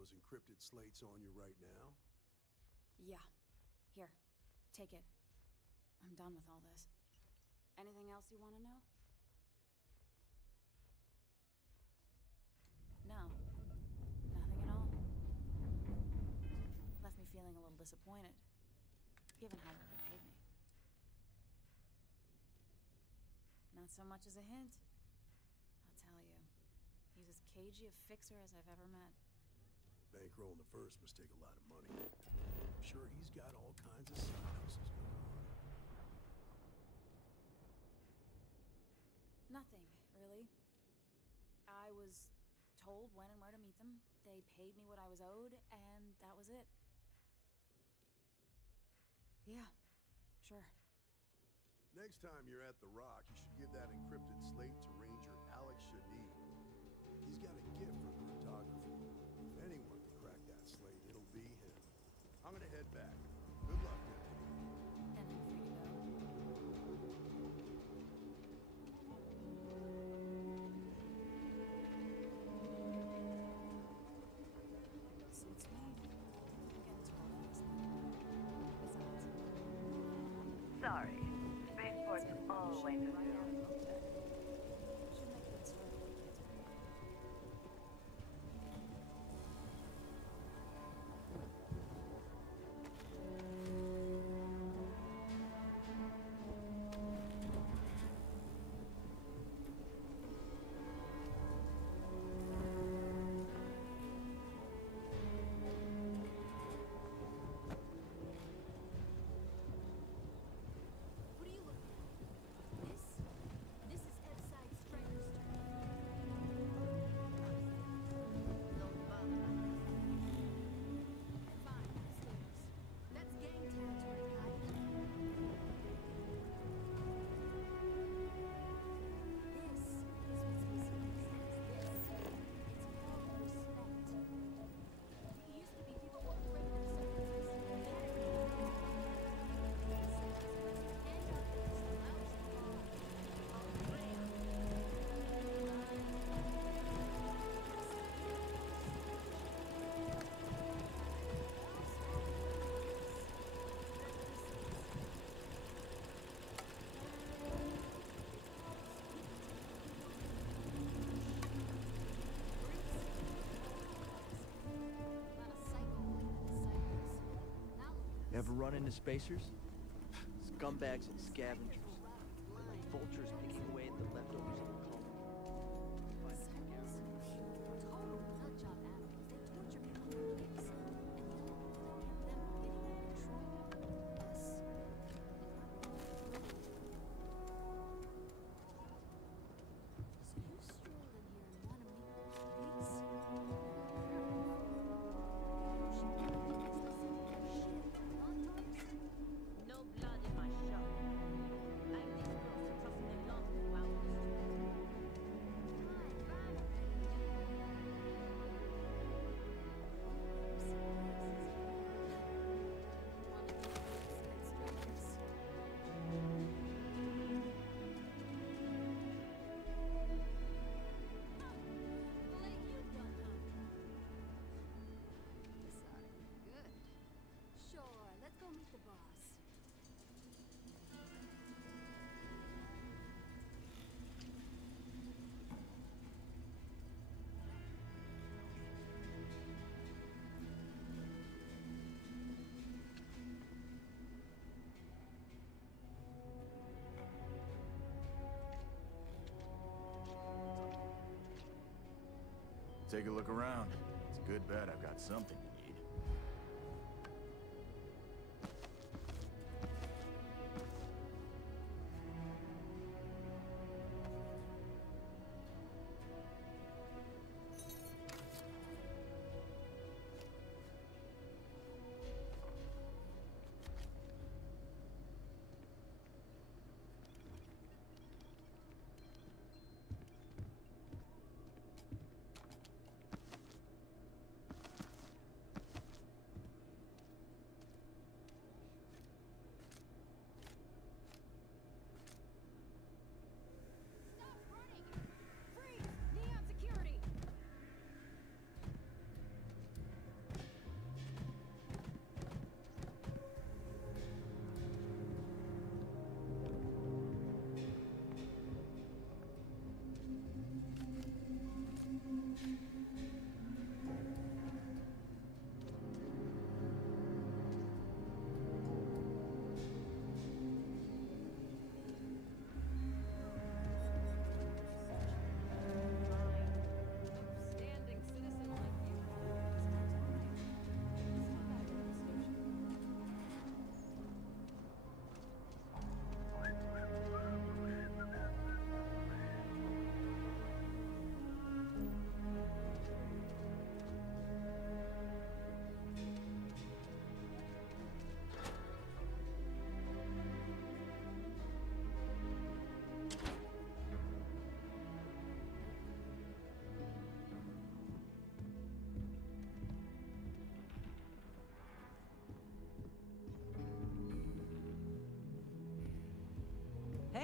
those encrypted slates on you right now? Yeah. Here. Take it. I'm done with all this. Anything else you want to know? No. Nothing at all. Left me feeling a little disappointed, given how little they paid me. Not so much as a hint. I'll tell you. He's as cagey a fixer as I've ever met. Bankrolling the first must take a lot of money. I'm sure he's got all kinds of side hustles going on. Nothing, really. I was told when and where to meet them. They paid me what I was owed, and that was it. Yeah, sure. Next time you're at the Rock, you should give that encrypted slate to Ranger Alex Shadid. He's got a gift for cryptography. If anyone can crack that slate, it'll be him. I'm gonna head back. Good luck, Deputy. And I'm free to go. Suits me. I'm getting too old. Besides. Sorry. Spaceport's always a zoo. Should make a good story for the kids. Ever run into spacers? Scumbags and scavengers. Like vultures picking away at the leftovers of a colony. No blood in my shop. I'm this close to tossing a lump throughout the street. This ought to be good. Sure, let's go meet the boss. Take a look around. It's a good bet I've got something you need.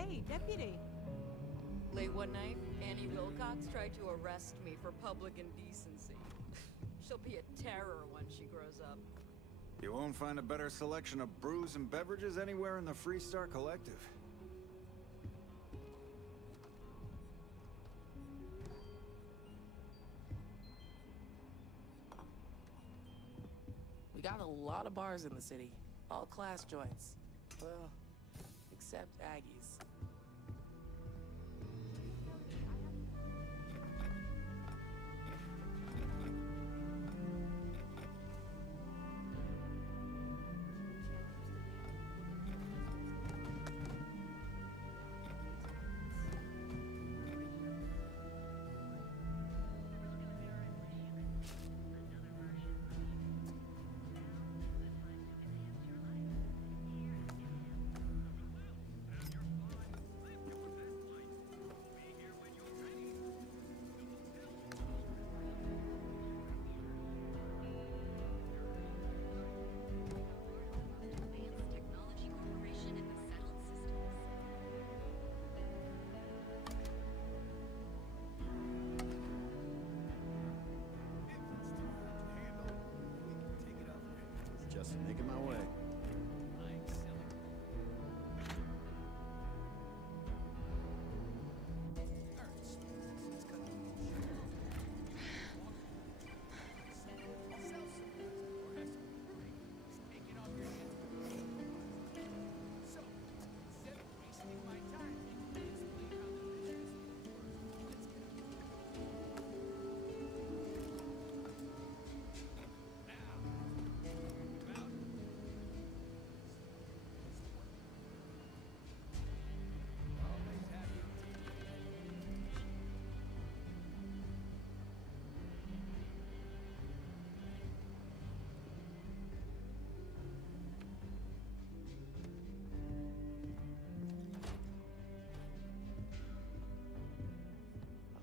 Hey, deputy. Late one night, Annie Wilcox tried to arrest me for public indecency. She'll be a terror when she grows up. You won't find a better selection of brews and beverages anywhere in the Freestar Collective. We got a lot of bars in the city, all class joints. Well, except Aggie's. Advanced Technology Corporation in the settled systems. Just making my way.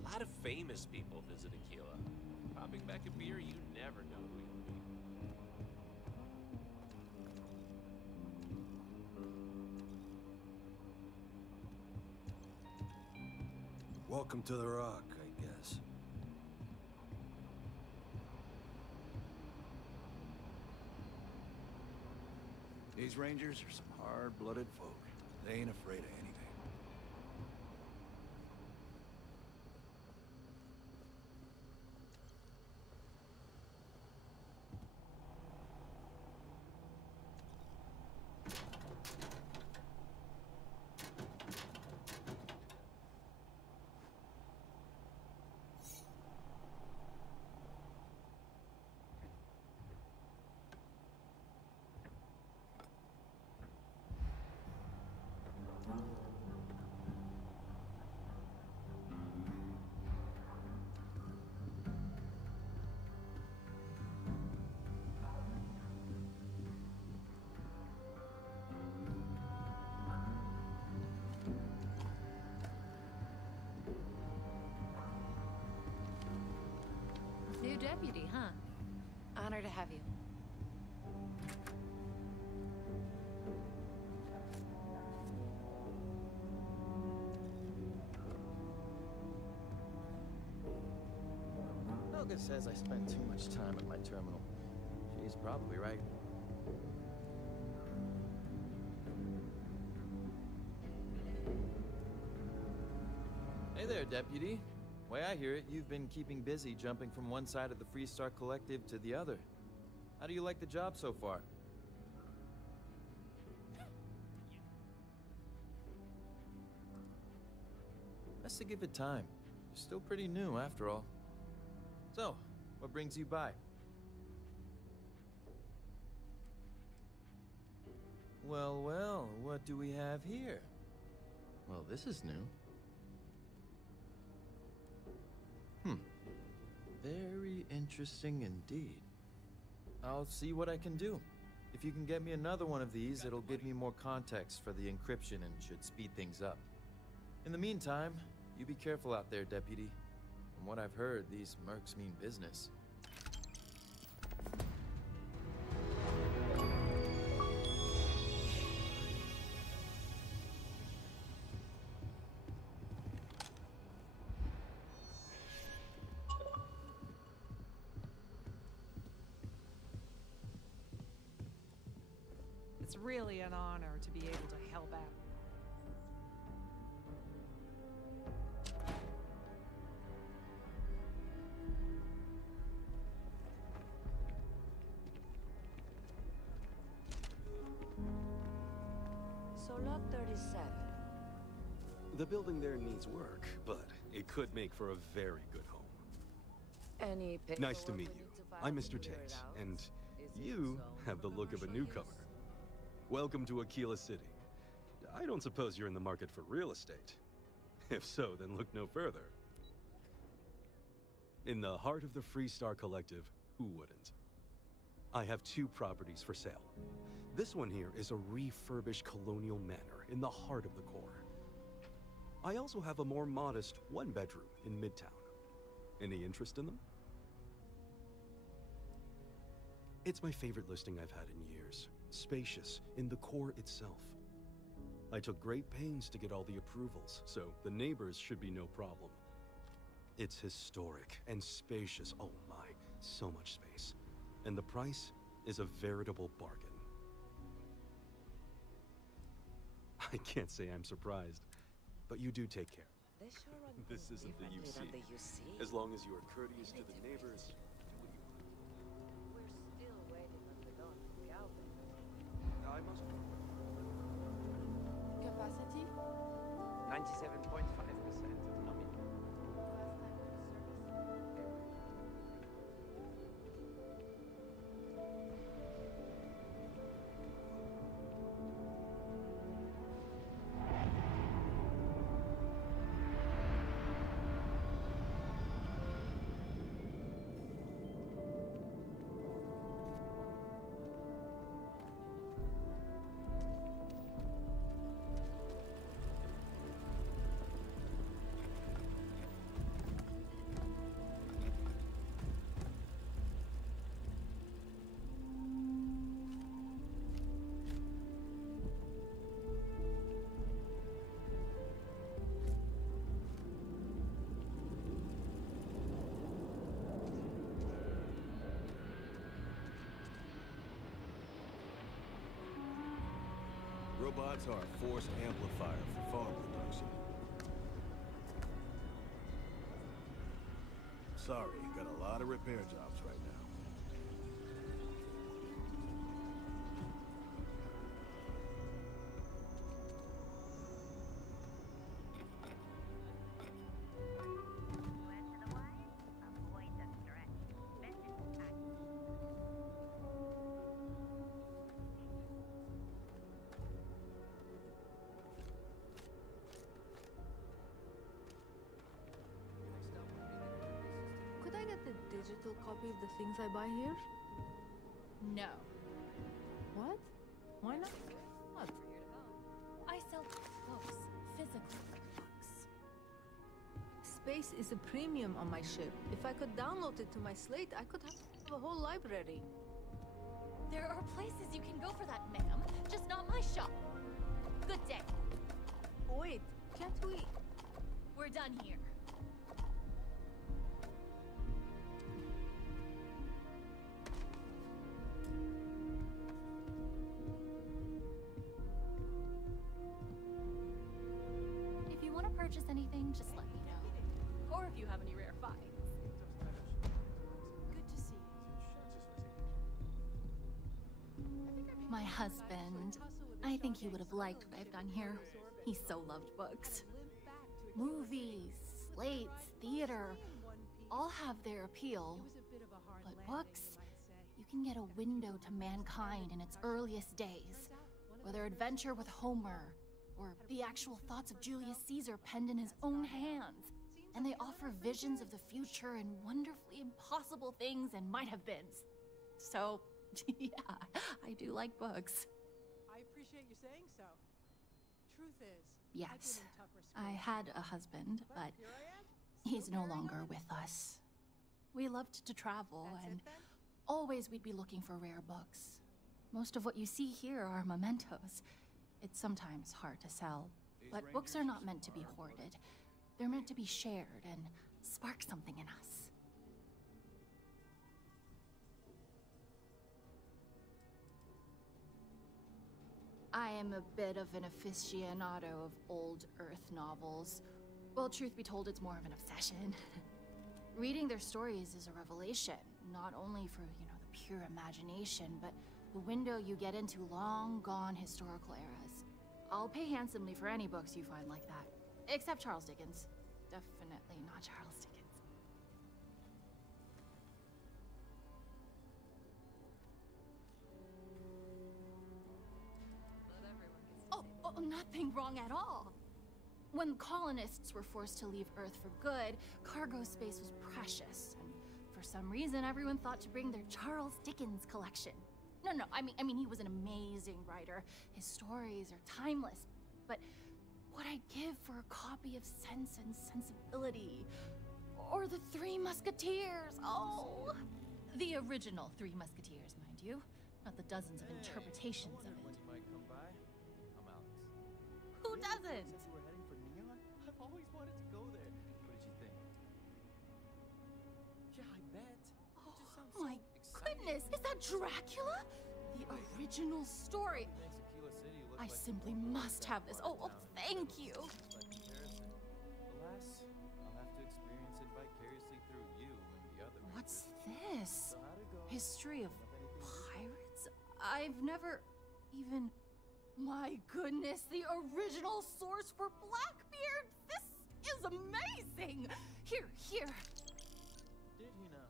A lot of famous people visit Aquila. Popping back a beer, you never know who you'll meet. Welcome to the Rock, I guess. These Rangers are some hard-blooded folk. They ain't afraid of anything. New deputy, huh? Honor to have you. Helga says I spend too much time at my terminal. She's probably right. Hey there, Deputy. Way I hear it, you've been keeping busy jumping from one side of the Freestar Collective to the other. How do you like the job so far? Best to give it time. You're still pretty new, after all. So, what brings you by? Well, well, what do we have here? Well, this is new. Very interesting indeed. I'll see what I can do. If you can get me another one of these, it'll give me more context for the encryption and should speed things up. In the meantime, you be careful out there, Deputy. From what I've heard, these mercs mean business. It's really an honor to be able to help out. So lot 37. The building there needs work, but it could make for a very good home. Any Nice to paperwork meet we you. need to file I'm to Mr. clear it Tate, out? and Is it you zoned have the for look of a commercial newcomer. use? Welcome to Aquila City. I don't suppose you're in the market for real estate. If so, then look no further. In the heart of the Freestar Collective, who wouldn't? I have 2 properties for sale. This one here is a refurbished colonial manor in the heart of the core. I also have a more modest 1-bedroom in Midtown. Any interest in them? It's my favorite listing I've had in years. Spacious in the core itself. I took great pains to get all the approvals, so the neighbors should be no problem. It's historic and spacious. Oh my, so much space. And the price is a veritable bargain. I can't say I'm surprised, but you do take care. They sure run This things isn't the differently than UC. the UC. As long as you are courteous to the neighbors, do what you We're still waiting on the loan from Galvin. I must. Capacity? 97.5% of nominal. Last time of service? Robots are a force amplifier for farm production. Sorry, got a lot of repair jobs right now. Could I get the digital copy of the things I buy here? No. What? Why not? What? I sell books, physical books. Space is a premium on my ship. If I could download it to my slate, I could have a whole library. There are places you can go for that, ma'am. Just not my shop. Good day. Wait, can't we? We're done here. If you want to purchase anything, just let me know. Or if you have any rare finds. Good to see you. My husband. I think he would have liked what I've done here. He so loved books. Movies, slates, theater, all have their appeal. But books, you can get a window to mankind in its earliest days. Whether adventure with Homer, or the actual thoughts of Julius Caesar penned in his own hands. And they offer visions of the future and wonderfully impossible things and might-have-beens. So, yeah, I do like books. I appreciate you saying so. Truth is, Yes, I had a husband, but he's no longer with us. We loved to travel, and always we'd be looking for rare books. Most of what you see here are mementos. It's sometimes hard to sell, but books are not meant to be hoarded. They're meant to be shared and spark something in us. I am a bit of an aficionado of old Earth novels. Well, truth be told, it's more of an obsession. Reading their stories is a revelation, not only for, you know, the pure imagination, but the window you get into long-gone historical eras. I'll pay handsomely for any books you find like that. Except Charles Dickens. Definitely not Charles Dickens. Oh, nothing wrong at all. When colonists were forced to leave Earth for good, cargo space was precious, and for some reason everyone thought to bring their Charles Dickens collection. No, I mean he was an amazing writer. His stories are timeless, but what I'd give for a copy of Sense and Sensibility, or the Three Musketeers, oh! The original Three Musketeers, mind you, not the dozens of interpretations of it. When you might come by. I'm Alex. Who doesn't? Since you were heading for Neon, I've always wanted to go there. What did you think? Yeah, I bet. Oh my goodness, is that Dracula? The original story. I simply must have this. Oh, thank you. Alas, I'll have to experience it vicariously through you and the other. What's this? History of pirates? I've never even... My goodness, the original source for Blackbeard! This is amazing! Here. Did he now?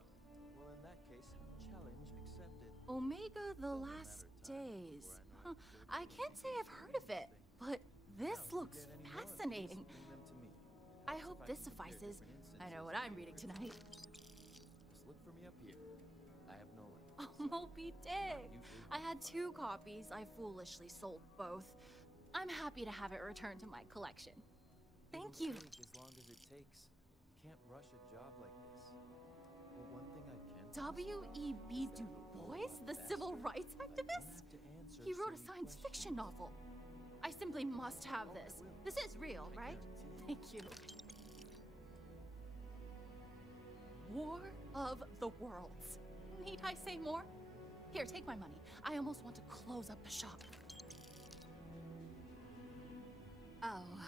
Well, in that case, challenge accepted. Omega the Last Days. Huh. I can't say I've heard of it, but this looks fascinating. I hope this suffices. I know what I'm reading tonight. Just look for me up here. I have no life. Oh, Moby Dick! I had 2 copies. I foolishly sold both. I'm happy to have it returned to my collection. Thank you. As long as it takes. You can't rush a job like this. Well, one thing I can... W.E.B. Du Bois, the civil rights activist? He wrote a science fiction novel. I simply must have this. This is real, right? Thank you. War of the Worlds. Need I say more? Here, take my money. I almost want to close up the shop. Oh.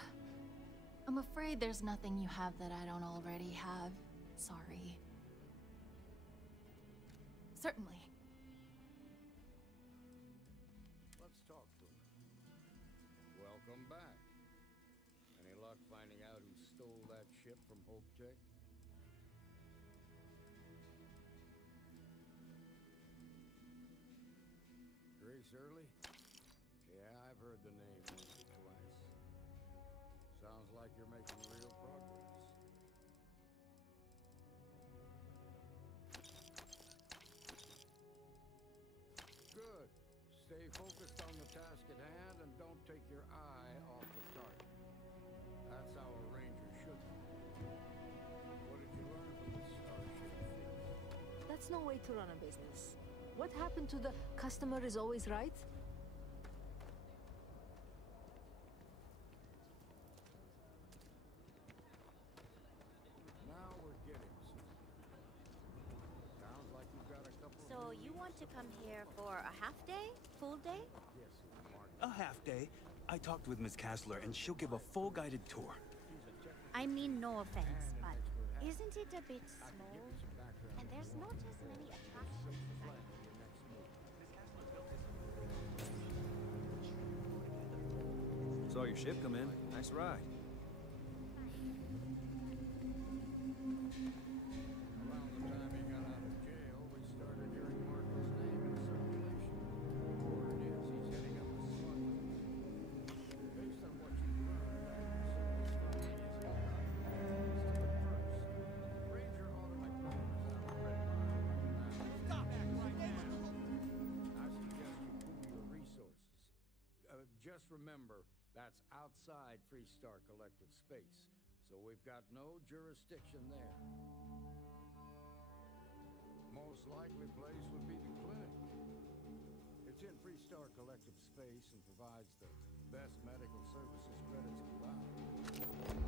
I'm afraid there's nothing you have that I don't already have. Sorry. Certainly. Let's talk to him. Welcome back. Any luck finding out who stole that ship from Hope Tech? Grace Early? Yeah, I've heard the name once or twice. Sounds like you're making real progress. Good. Stay focused on the task at hand and don't take your eye off the target. That's how a ranger should be. What did you learn from the Starship thief? That's no way to run a business. What happened to the customer is always right? Now we're getting somewhere. Sounds like you've got a couple of... So you want to come here for a half day? Full day? Yes, Mark. A half day. I talked with Miss Kassler, and she'll give a full guided tour. I mean no offense, but isn't it a bit small? And there's not as many attractions as I... Saw your ship come in. Nice ride. Around the time he got out of jail, we started hearing Marco's name in circulation. Word is he's heading up the smuggling. Based on what you've learned, I can certainly find his first. Ranger Automatic is on the red line right now. Stop acting right now! I suggest you pool your resources. Just remember, that's outside Freestar Collective space, so we've got no jurisdiction there. Most likely place would be the clinic. It's in Freestar Collective space and provides the best medical services credits can buy.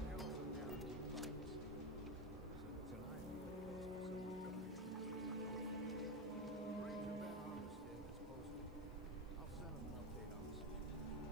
They also guarantee privacy, so it's an ideal place for someone coming. Ranger Ben Armistead is posted. I'll send him an update on the situation.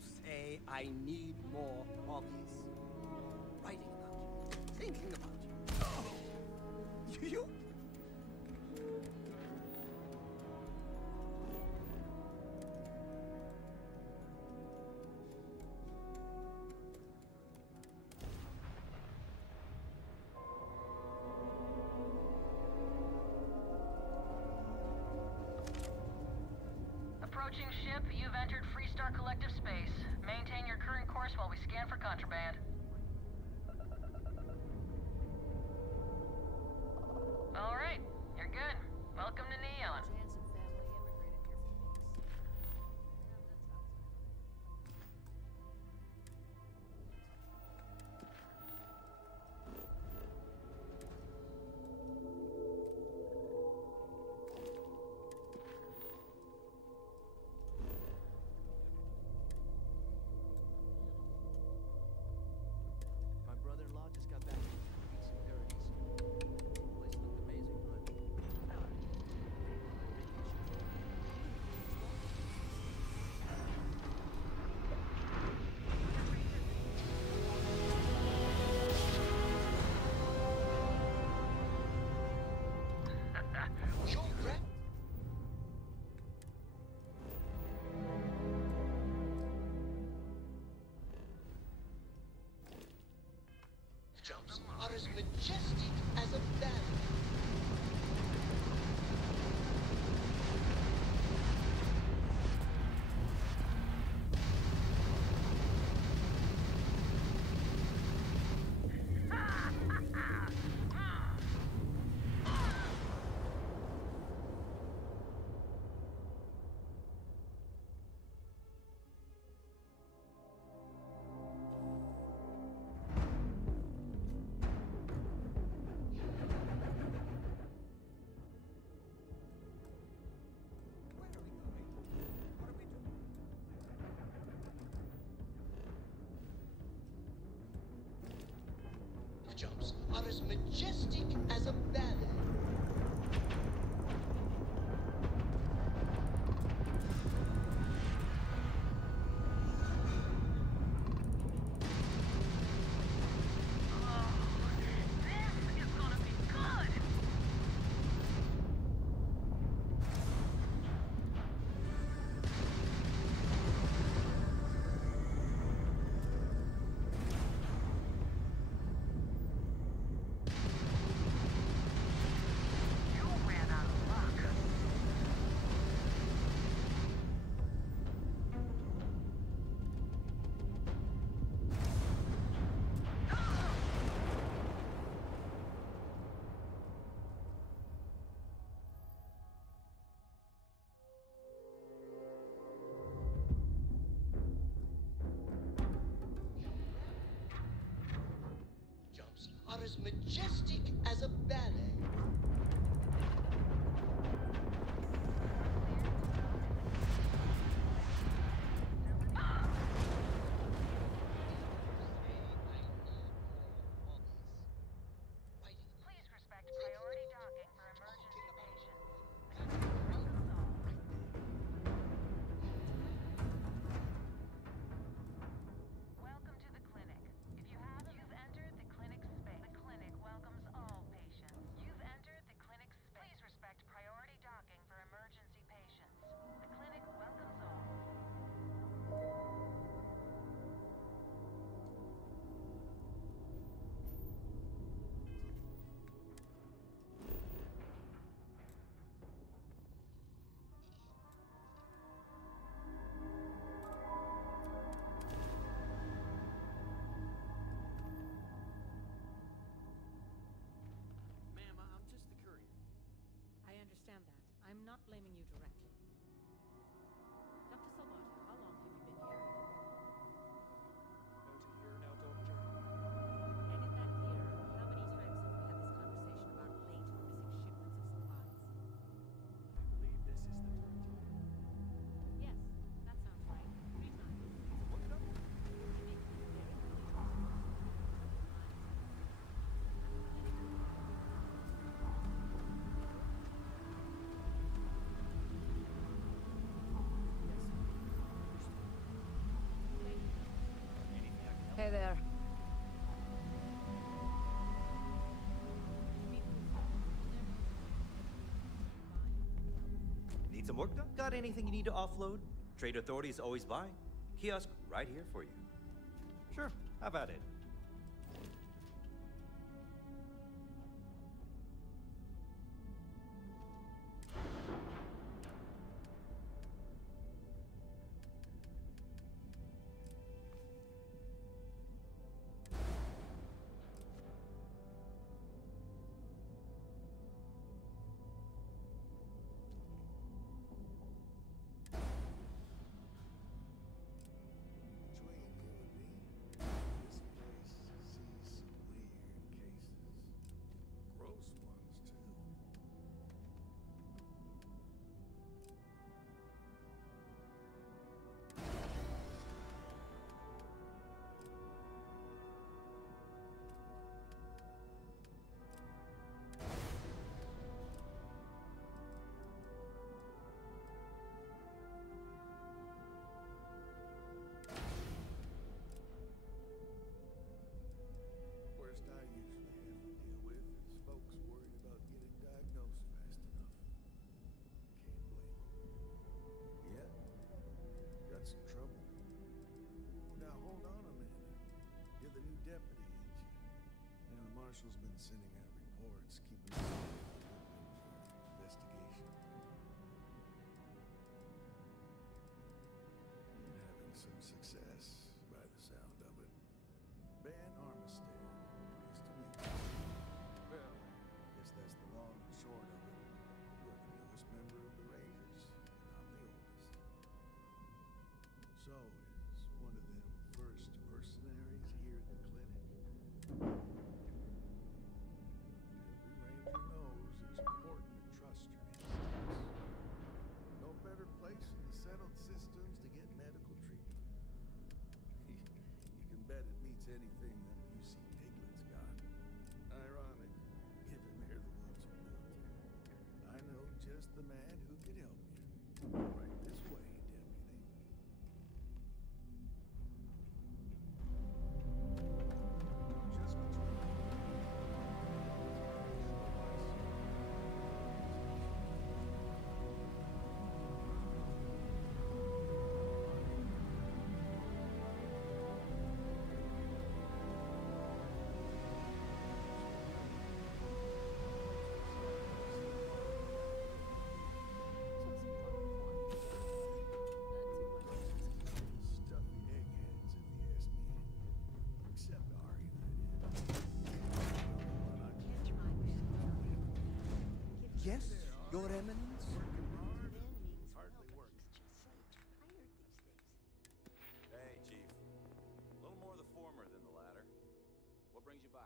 say I need more hobbies. Writing about you, thinking about you. Oh, you. Approaching ship, you've entered Freestar Collective space. Maintain your current course while we scan for contraband. All right, you're good. Welcome to Neon. Hanson family immigrated here from My brother-in-law just got back from peace in paradise. The place looked amazing, but jumps are as majestic as a ballet. Jumps are as majestic as a ballet. Are as majestic as a ballet. Please respect priority docking for emergency patients. Welcome to the clinic. If you have, you've entered the clinic space. The clinic welcomes all patients. You've entered the clinic space. Please respect priority docking for emergency patients. The clinic welcomes all. Ma'am, I'm just the courier. I understand that. I'm not blaming you directly. Dr. Salvati, how long have you been here? About a year now, Doctor. And in that year, how many times have we had this conversation about late or missing shipments of supplies? I believe this is the third time. Yes, that sounds right. 3 times. Look it up. Need some work done? Got anything you need to offload? Trade Authority is always buying. Kiosk right here for you. Sure, have at it. Worst I usually have to deal with is folks worried about getting diagnosed fast enough. Can't blame them. Yeah, got some trouble. Now hold on a minute. You're the new deputy, ain't you? Yeah, the marshal's been sending out reports, keeping us investigation. I'm having some success, by the sound of it. Ben Armistead. Nice to meet you. Well, guess that's the long and short of it. You're the newest member of the Rangers, and I'm the oldest. So, is one of them first mercenaries here at the clinic? Every Ranger knows it's important to trust your instincts. No better place in the settled systems to get medical treatment. You can bet it beats anything them UC piglets got. Ironic, given they're the ones who built it. I know just the man who could help you. Right this way, deputy. Just between stuffy eggheads, if you ask me. Except Ari, that is. Yes, Your Eminence? Hardly working. Hey, Chief. A little more the former than the latter. What brings you by?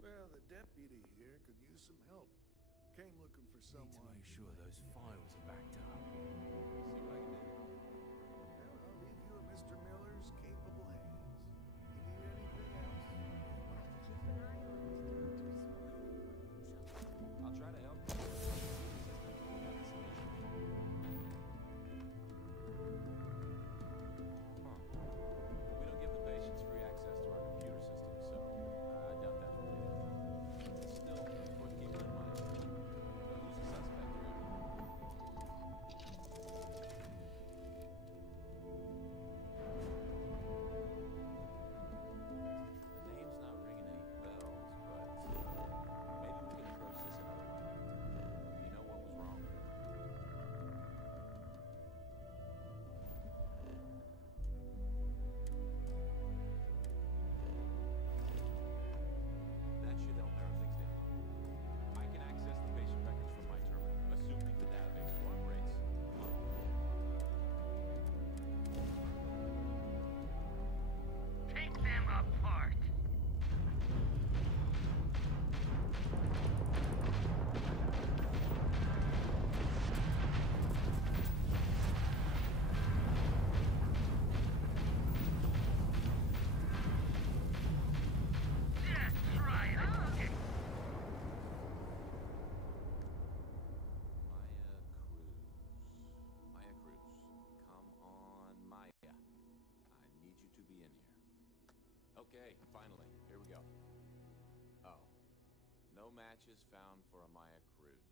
Well, the deputy here could use some help. Came looking for someone. Need to make sure those files are backed up. See what I can do. Well, I'll leave you in Mr. Miller's capable hands. You need anything else? I'll try to help. We don't give the patients free access to our computer system, so I doubt that's what it is. Still, worth keeping in mind. Who's the suspect here? The name's not ringing any bells, but maybe we can approach this another way. Do you know what was wrong? That should help narrow things down. I can access the patient records from my terminal, assuming the database cooperates. Take them apart. Just try it. Maya Cruz. Come on, Maya. I need you to be in here. Okay, finally. Here we go. Oh. No matches found for a Maya Cruz.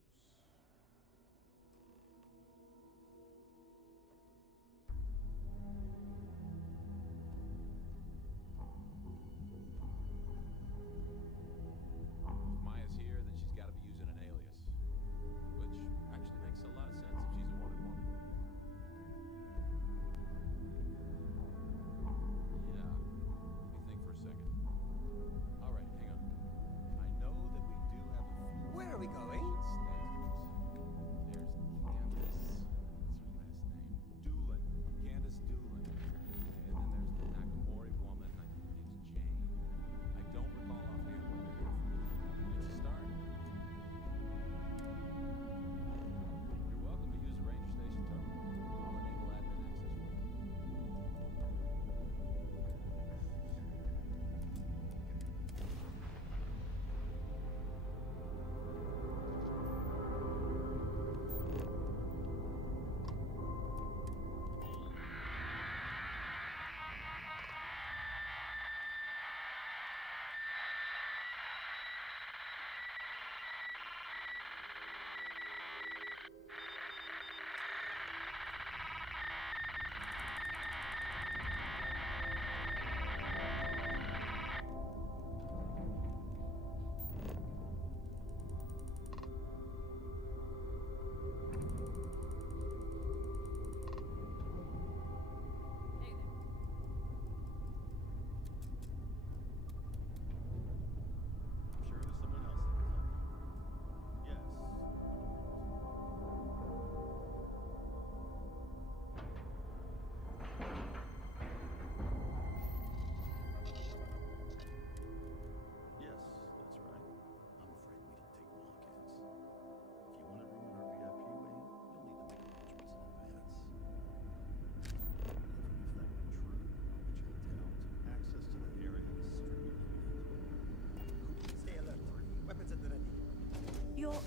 you're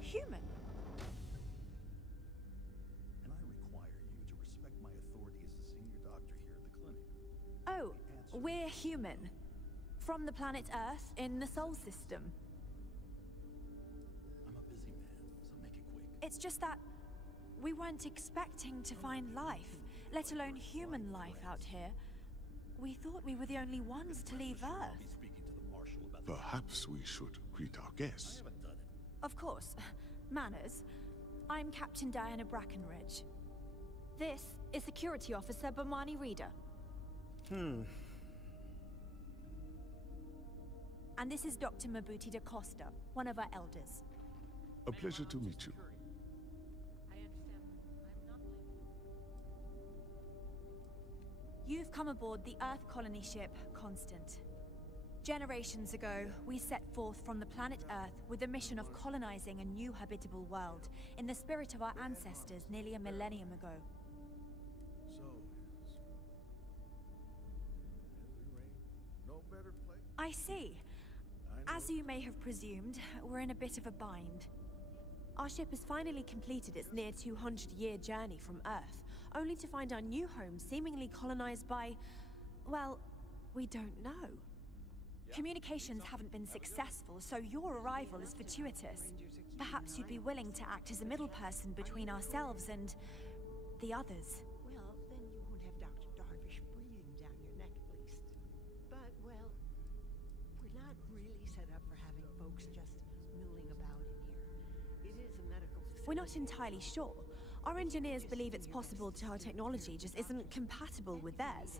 human. And I require you to respect my authority as the senior doctor here at the clinic. Oh, we're human. From the planet Earth in the Sol system. I'm a busy man, so make it quick. It's just that we weren't expecting to find life, let alone human life out here. We thought we were the only ones to leave Earth. Perhaps we should greet our guests. Of course. Manners. I'm Captain Diana Brackenridge. This is Security Officer Bomani Reader. And this is Dr. Mabuti da Costa, one of our elders. A pleasure to meet you. You've come aboard the Earth colony ship, Constant. Generations ago, we set forth from the planet Earth with the mission of colonizing a new habitable world, in the spirit of our ancestors nearly a millennium ago. No better place. I see. As you may have presumed, we're in a bit of a bind. Our ship has finally completed its near 200-year journey from Earth, only to find our new home seemingly colonized by... well, we don't know. Communications haven't been successful, so your arrival is fortuitous. Perhaps you'd be willing to act as a middle person between ourselves and... the others. Well, then you won't have Dr. Darvish breathing down your neck, at least. But, well, we're not really set up for having folks just milling about in here. It is a medical facility. We're not entirely sure. Our engineers believe it's possible our technology just isn't compatible with theirs.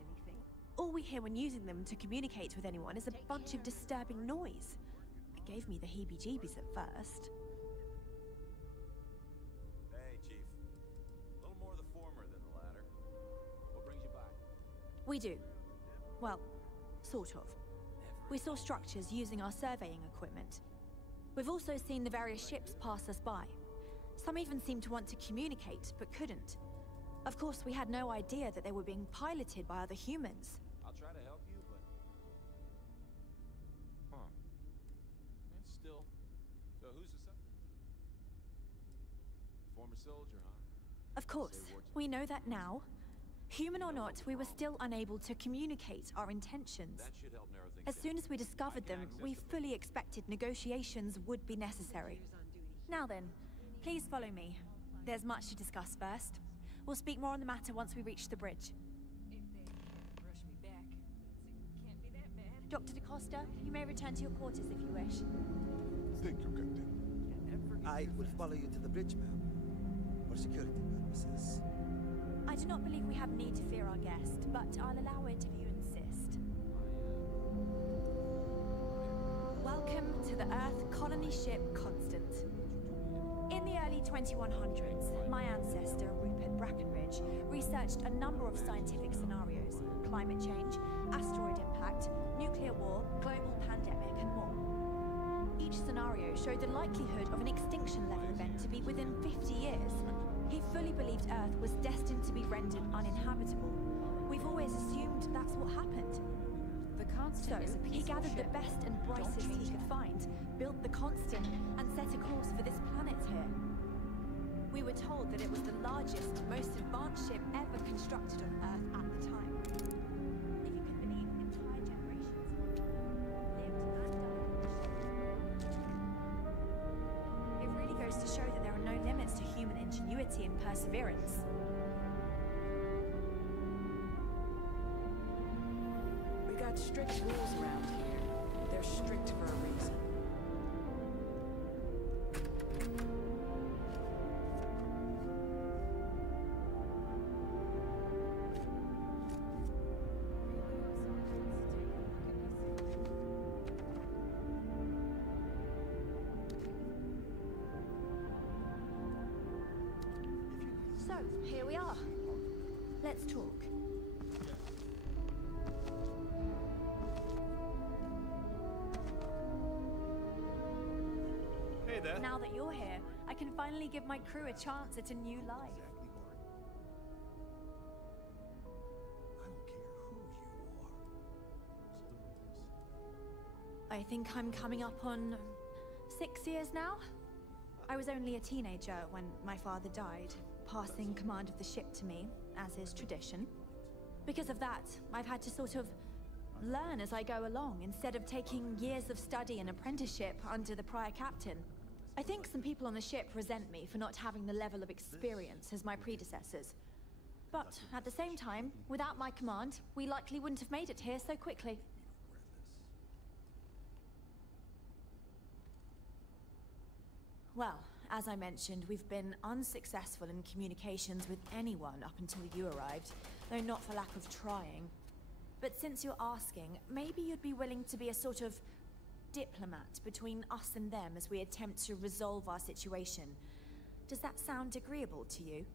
All we hear when using them to communicate with anyone is a bunch of disturbing noise. It gave me the heebie-jeebies at first. Hey, Chief. A little more the former than the latter. What brings you by? We do. Well, sort of. We saw structures using our surveying equipment. We've also seen the various ships pass us by. Some even seemed to want to communicate, but couldn't. Of course, we had no idea that they were being piloted by other humans. I'll try to help you, but... Huh. And still... So who's the son? Former soldier, huh? Of course, we know that now. Human or not, we were still unable to communicate our intentions. That should help narrow things As down. soon as we discovered them, we fully expected negotiations would be necessary. Now then, please follow me. There's much to discuss first. We'll speak more on the matter once we reach the bridge. Rush me back. It can't be that bad. Dr. Da Costa, you may return to your quarters if you wish. Thank you, Captain. I will follow you to the bridge, ma'am. For security purposes. I do not believe we have need to fear our guest, but I'll allow it if you insist. Welcome to the Earth colony ship Constant. In the early 2100s, my ancestor, Rupert Brackenridge, researched a number of scientific scenarios: climate change, asteroid impact, nuclear war, global pandemic, and more. Each scenario showed the likelihood of an extinction-level event to be within 50 years. He fully believed Earth was destined to be rendered uninhabitable. We've always assumed that's what happened. The Constant is a he peaceful gathered ship. the best and Don't brightest change he could that. find, built the Constant, and set a course for this planet here. We were told that it was the largest, most advanced ship ever constructed on Earth at the time. If you can believe, entire generations lived and died on the ship. It really goes to show that there are no limits to human ingenuity and perseverance. We got strict rules around here. They're strict for a reason. So, here we are. Let's talk. Hey there. Now that you're here, I can finally give my crew a chance at a new life. I don't care who you are. I think I'm coming up on 6 years now. I was only a teenager when my father died, passing command of the ship to me, as is tradition. Because of that, I've had to sort of learn as I go along, instead of taking years of study and apprenticeship under the prior captain. I think some people on the ship resent me for not having the level of experience as my predecessors. But at the same time, without my command, we likely wouldn't have made it here so quickly. Well, as I mentioned, we've been unsuccessful in communications with anyone up until you arrived, though not for lack of trying. But since you're asking, maybe you'd be willing to be a sort of diplomat between us and them as we attempt to resolve our situation. Does that sound agreeable to you?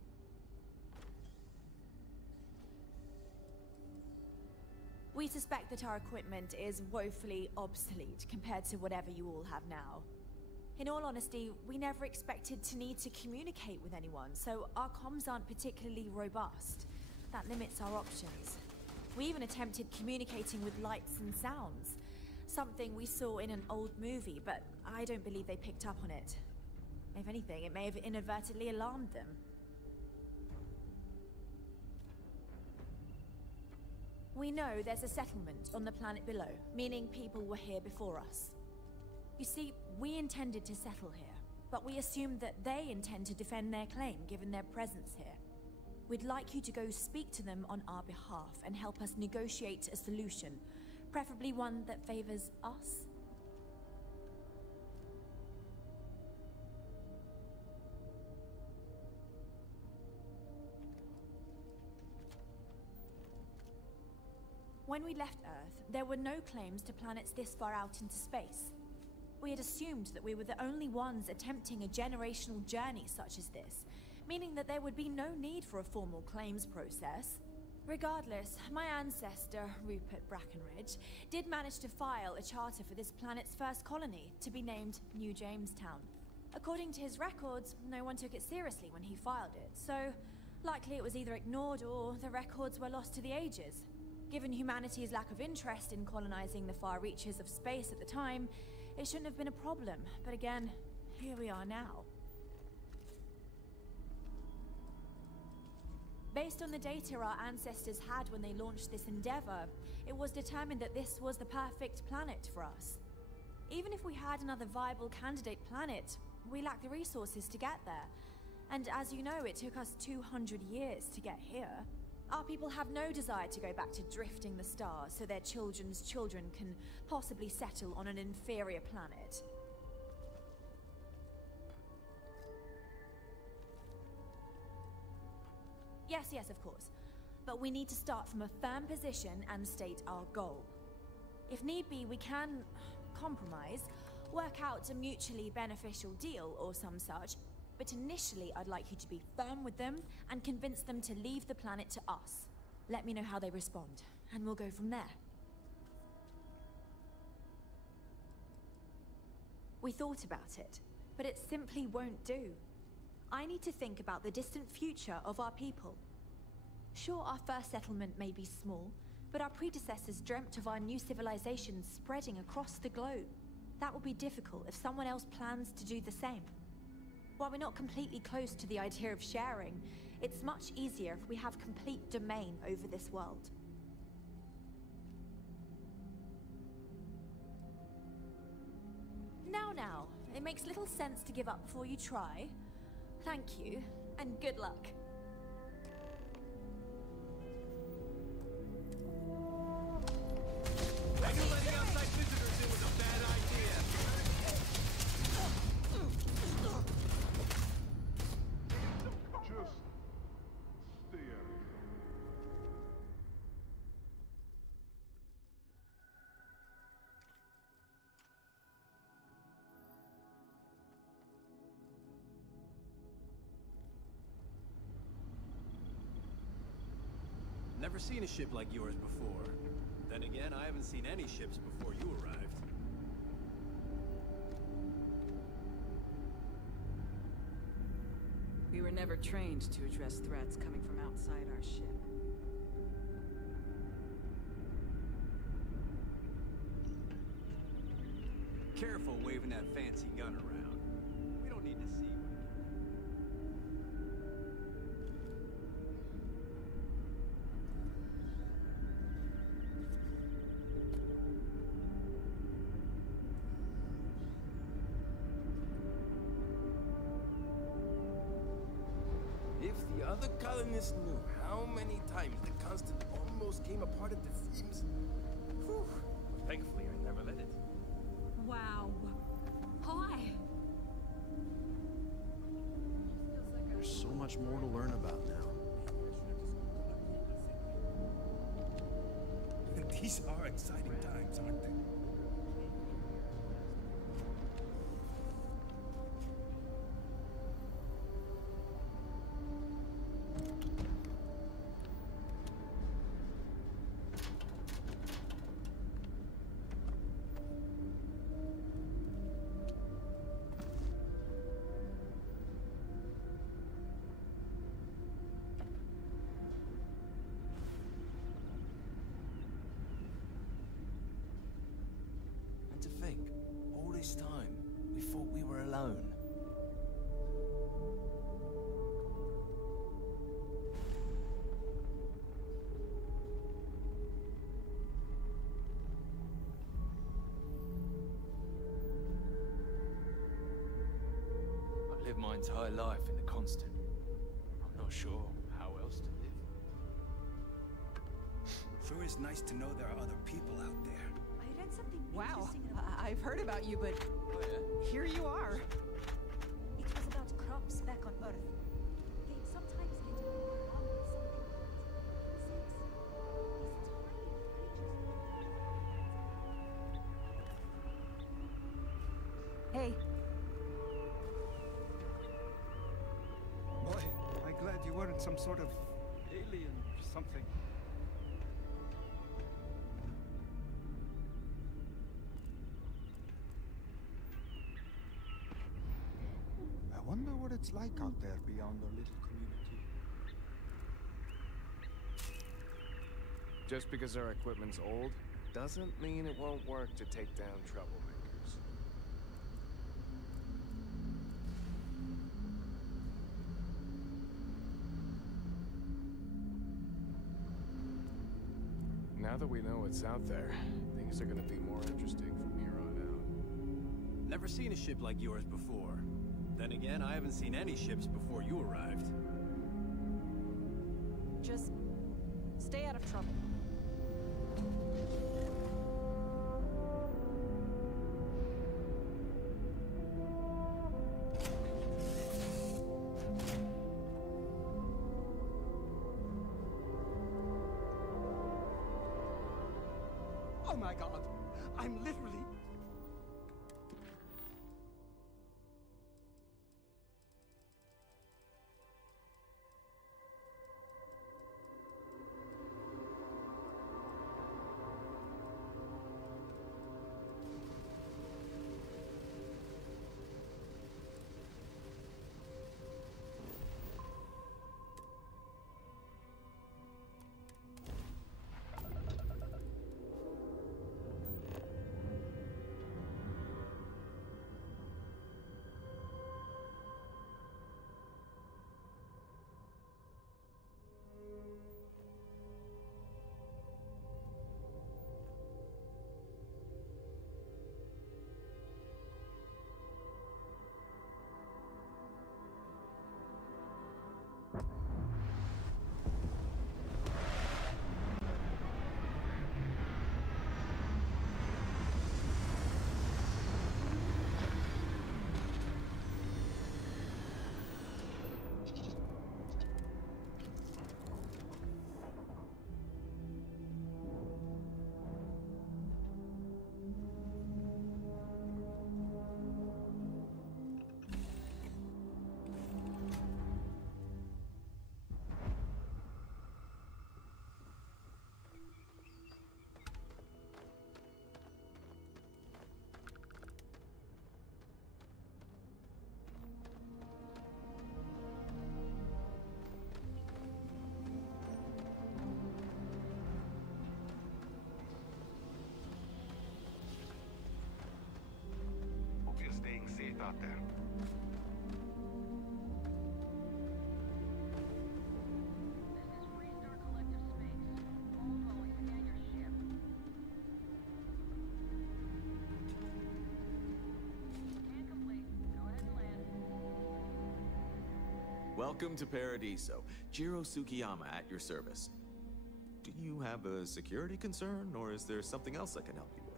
We suspect that our equipment is woefully obsolete compared to whatever you all have now. In all honesty, we never expected to need to communicate with anyone, so our comms aren't particularly robust. That limits our options. We even attempted communicating with lights and sounds, something we saw in an old movie, but I don't believe they picked up on it. If anything, it may have inadvertently alarmed them. We know there's a settlement on the planet below, meaning people were here before us. You see, we intended to settle here, but we assumed that they intend to defend their claim given their presence here. We'd like you to go speak to them on our behalf and help us negotiate a solution, preferably one that favors us. When we left Earth, there were no claims to planets this far out into space. We had assumed that we were the only ones attempting a generational journey such as this, meaning that there would be no need for a formal claims process. Regardless, my ancestor, Rupert Brackenridge, did manage to file a charter for this planet's first colony, to be named New Jamestown. According to his records, no one took it seriously when he filed it, so likely it was either ignored or the records were lost to the ages. Given humanity's lack of interest in colonizing the far reaches of space at the time, it shouldn't have been a problem, but again, here we are now. Based on the data our ancestors had when they launched this endeavor, it was determined that this was the perfect planet for us. Even if we had another viable candidate planet, we lack the resources to get there. And as you know, it took us 200 years to get here. Our people have no desire to go back to drifting the stars so their children's children can possibly settle on an inferior planet. Yes, of course. But we need to start from a firm position and state our goal. If need be, we can compromise, work out a mutually beneficial deal or some such, but initially I'd like you to be firm with them and convince them to leave the planet to us. Let me know how they respond, and we'll go from there. We thought about it, but it simply won't do. I need to think about the distant future of our people. Sure, our first settlement may be small, but our predecessors dreamt of our new civilization spreading across the globe. That will be difficult if someone else plans to do the same. While we're not completely close to the idea of sharing, it's much easier if we have complete domain over this world. Now, it makes little sense to give up before you try. Thank you, and good luck. I knew letting outside visitors in was a bad idea. Just stay out of here. Never seen a ship like yours before. Then again, I haven't seen any ships before you arrived. We were never trained to address threats coming from outside our ship. Careful waving that fancy gun around. We don't need to see what it can do. If the other colonists knew how many times the Constant almost came apart at the seams. Whew. Thankfully, I never let it. Wow. Hi. There's so much more to learn about now. These are exciting times, aren't they? And to think, all this time, we thought we were alone. I've lived my entire life in the Constant. I'm not sure how else to live. Sure is nice to know there are other people out there. I read something Wow, interesting about I've heard about you, but here you are. It was about crops back on Earth. They sometimes get overrun with something called insects. These tiny creatures. Hey, Boy, I'm glad you weren't some sort of alien or something. I wonder what it's like out there beyond our little community. Just because our equipment's old, doesn't mean it won't work to take down troublemakers. Now that we know what's out there, things are gonna be more interesting from here on out. Never seen a ship like yours before. Then again, I haven't seen any ships before you arrived. just stay out of trouble. Oh my god! I'm literally... out there. Welcome to Paradiso. Jiro Tsukiyama at your service. Do you have a security concern, or is there something else I can help you with?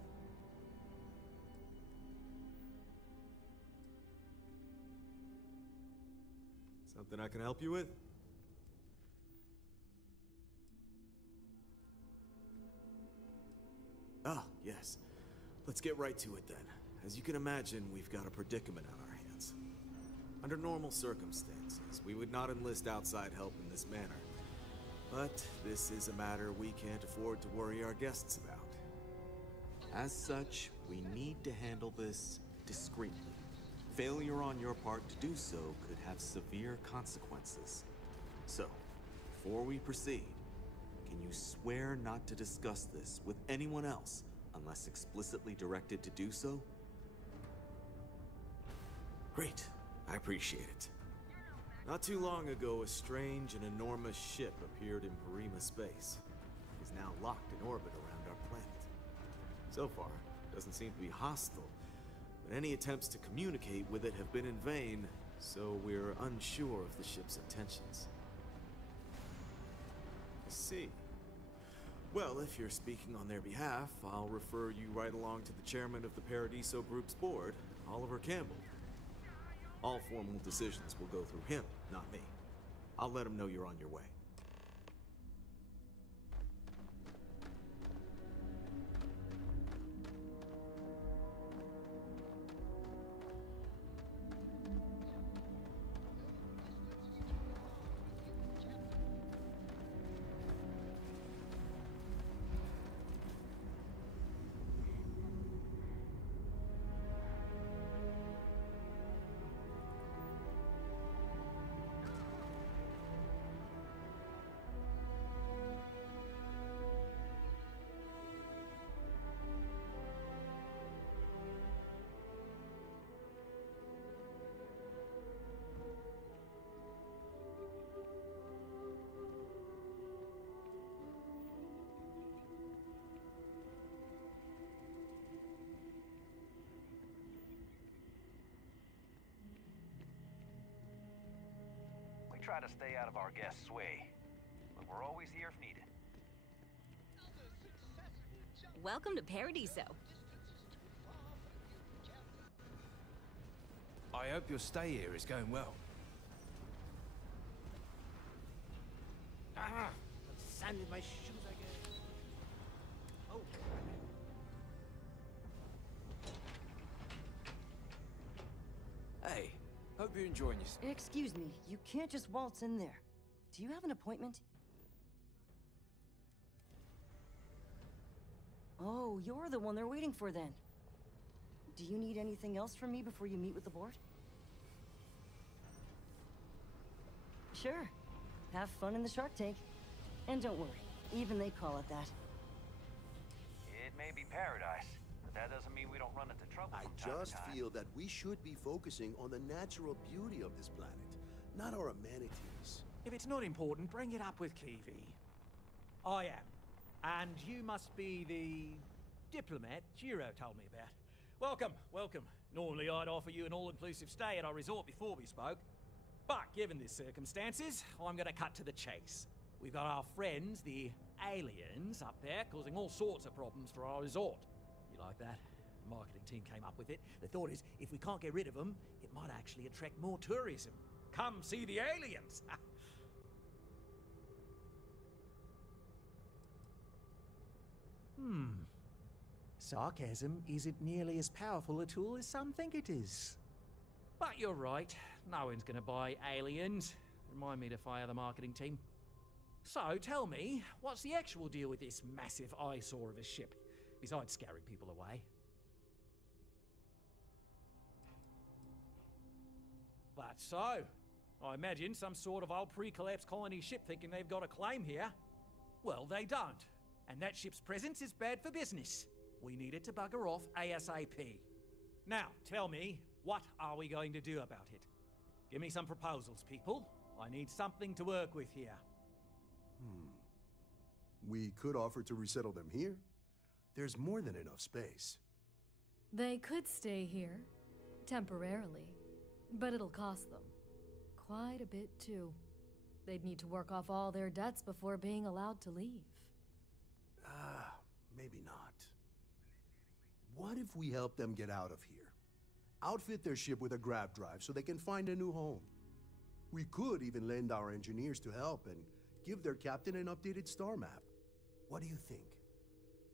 Something I can help you with? Ah, yes. Let's get right to it then. As you can imagine, we've got a predicament on our hands. Under normal circumstances, we would not enlist outside help in this manner. But this is a matter we can't afford to worry our guests about. As such, we need to handle this discreetly. Failure on your part to do so could have severe consequences. So, before we proceed, can you swear not to discuss this with anyone else unless explicitly directed to do so? Great. I appreciate it. Not too long ago, a strange and enormous ship appeared in Parima space. It is now locked in orbit around our planet. So far, it doesn't seem to be hostile, but any attempts to communicate with it have been in vain, so we're unsure of the ship's intentions. I see. Well, if you're speaking on their behalf, I'll refer you right along to the chairman of the Paradiso Group's board, Oliver Campbell. All formal decisions will go through him, not me. I'll let him know you're on your way. We try to stay out of our guests' way, but we're always here if needed. Welcome to Paradiso. I hope your stay here is going well. Ah! Sand in my shoes again. Oh. Hey, hope you're enjoying yourself. Excuse me, you can't just waltz in there. Do you have an appointment? Oh, you're the one they're waiting for then. Do you need anything else from me before you meet with the board? Sure. Have fun in the Shark Tank. And don't worry, even they call it that. It may be paradise, but that doesn't mean we don't run into trouble I from time to just time. feel that we should be focusing on the natural beauty of this planet, not our amenities. If it's not important, bring it up with Kiwi. I am. And you must be the diplomat Jiro told me about. Welcome, welcome. Normally I'd offer you an all-inclusive stay at our resort before we spoke. But given the circumstances, I'm gonna cut to the chase. We've got our friends, the aliens, up there causing all sorts of problems for our resort. You like that? The marketing team came up with it. The thought is, if we can't get rid of them, it might actually attract more tourism. Come see the aliens! Sarcasm isn't nearly as powerful a tool as some think it is. But you're right, no one's gonna buy aliens. Remind me to fire the marketing team. So, tell me, what's the actual deal with this massive eyesore of a ship, besides scaring people away? That's so. I imagine some sort of old pre-collapse colony ship thinking they've got a claim here. Well, they don't. And that ship's presence is bad for business. We need it to bugger off ASAP. Now, tell me, What are we going to do about it? Give me some proposals, people. I need something to work with here. We could offer to resettle them here. There's more than enough space. They could stay here, temporarily, but it'll cost them. Quite a bit, too. They'd need to work off all their debts before being allowed to leave. Maybe not. What if we help them get out of here? Outfit their ship with a grav drive so they can find a new home. We could even lend our engineers to help and give their captain an updated star map. What do you think?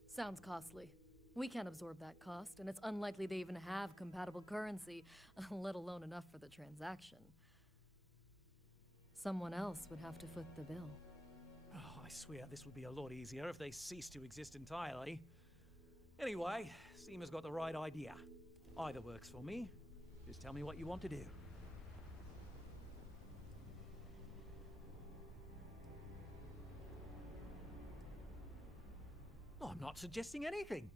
Sounds costly. We can't absorb that cost, and it's unlikely they even have compatible currency, let alone enough for the transaction. Someone else would have to foot the bill. Oh, I swear this would be a lot easier if they ceased to exist entirely. Anyway, Seema's got the right idea. Either works for me. Just tell me what you want to do. I'm not suggesting anything,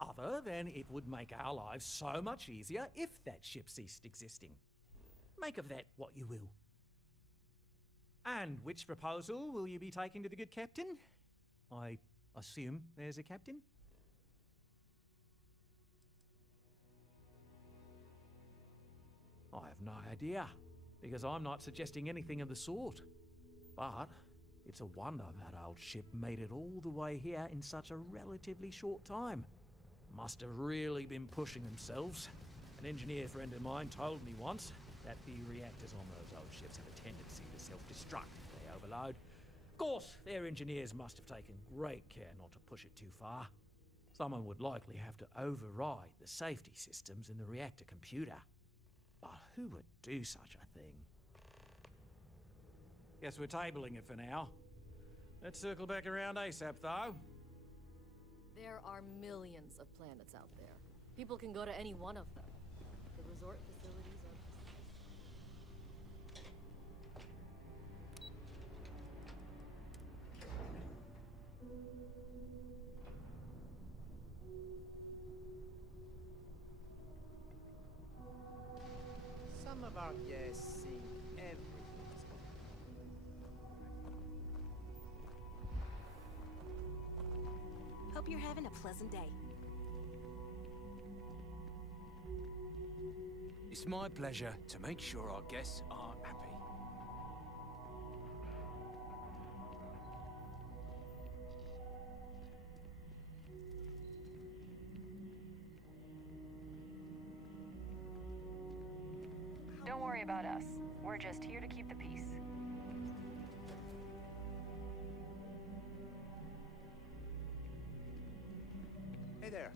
other than it would make our lives so much easier if that ship ceased existing. Make of that what you will. And which proposal will you be taking to the good captain? I assume there's a captain? I have no idea, because I'm not suggesting anything of the sort. But it's a wonder that old ship made it all the way here in such a relatively short time. Must have really been pushing themselves. An engineer friend of mine told me once that the reactors on those old ships have a tendency to self-destruct if they overload. Of course, their engineers must have taken great care not to push it too far. Someone would likely have to override the safety systems in the reactor computer. But who would do such a thing? Guess we're tabling it for now. Let's circle back around ASAP, though. There are millions of planets out there. People can go to any one of them. The resort facilities are... Some of our guests think everything is Hope you're having a pleasant day. It's my pleasure to make sure our guests are happy. Don't worry about us. We're just here to keep the peace. Hey there.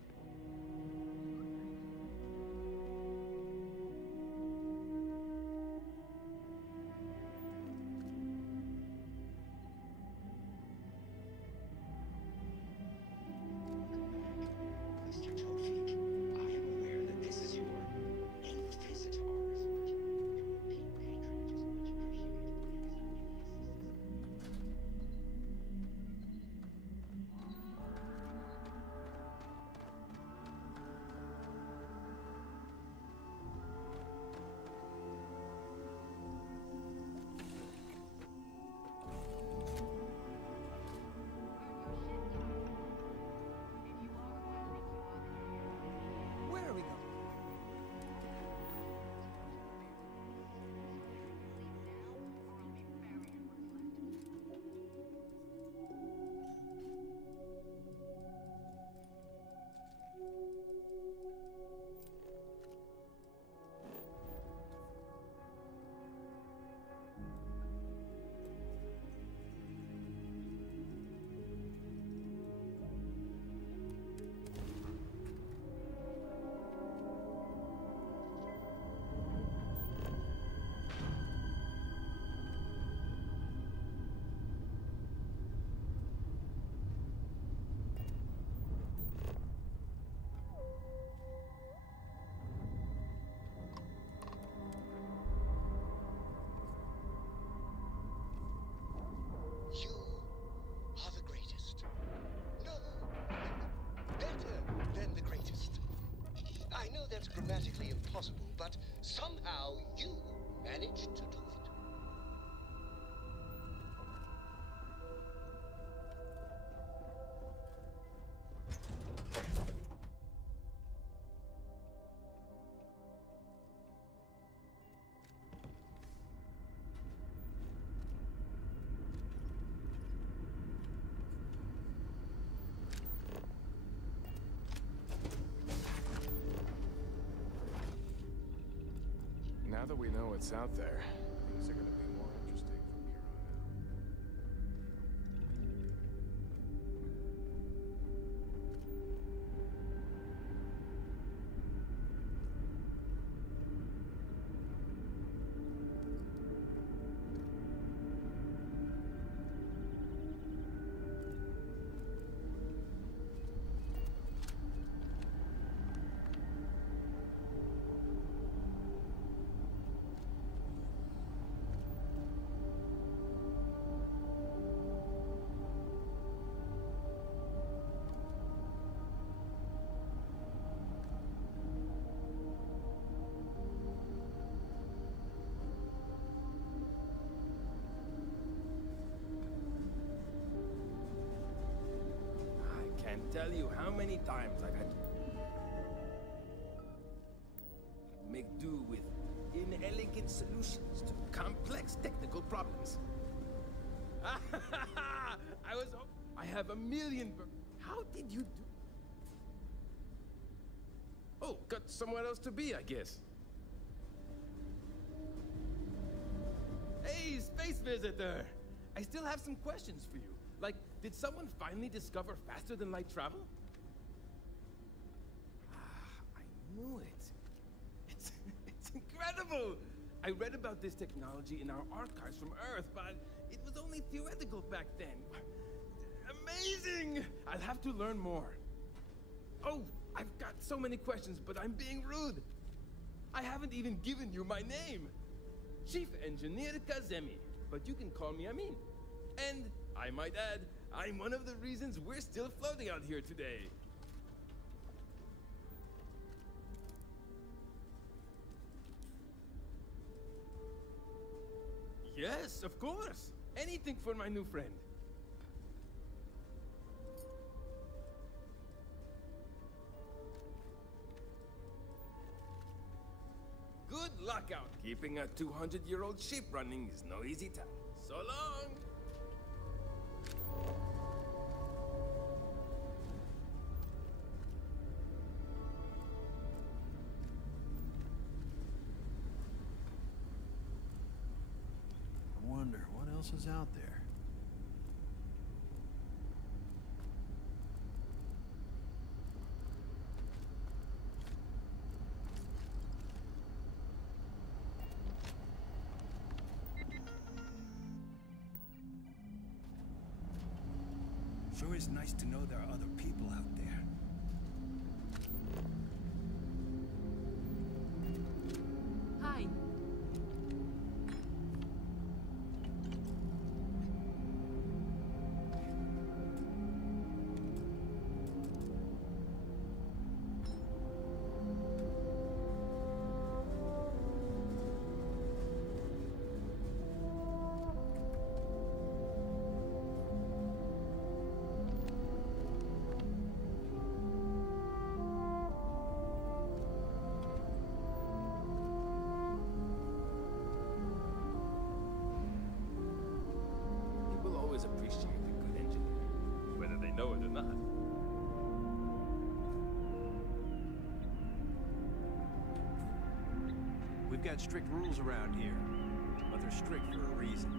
Mr. Tofik, I am aware that this is your 8th visit to ours, but your repeat patronage is much appreciated. I know that's grammatically impossible, but somehow you managed to do it. Now that we know what's out there, things are gonna be more interesting from here on out. Can't tell you how many times I've had to make do with inelegant solutions to complex technical problems. I have a million. How did you do? Oh, got somewhere else to be, I guess. Hey, space visitor! I still have some questions for you. Like, did someone finally discover faster than light travel? I knew it. It's incredible! I read about this technology in our archives from Earth, but it was only theoretical back then. Amazing! I'll have to learn more. Oh, I've got so many questions, but I'm being rude. I haven't even given you my name. Chief Engineer Kazemi, but you can call me Amin. And I might add, I'm one of the reasons we're still floating out here today. Yes, of course. Anything for my new friend. Good luck out. Keeping a 200-year-old ship running is no easy task. So long! I wonder what else is out there. Sure is nice to know there are other people out there. Hi. Appreciate a good engineer, whether they know it or not. We've got strict rules around here, but they're strict for a reason.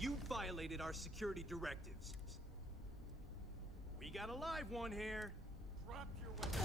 You violated our security directives. We got a live one here. Drop your weapon.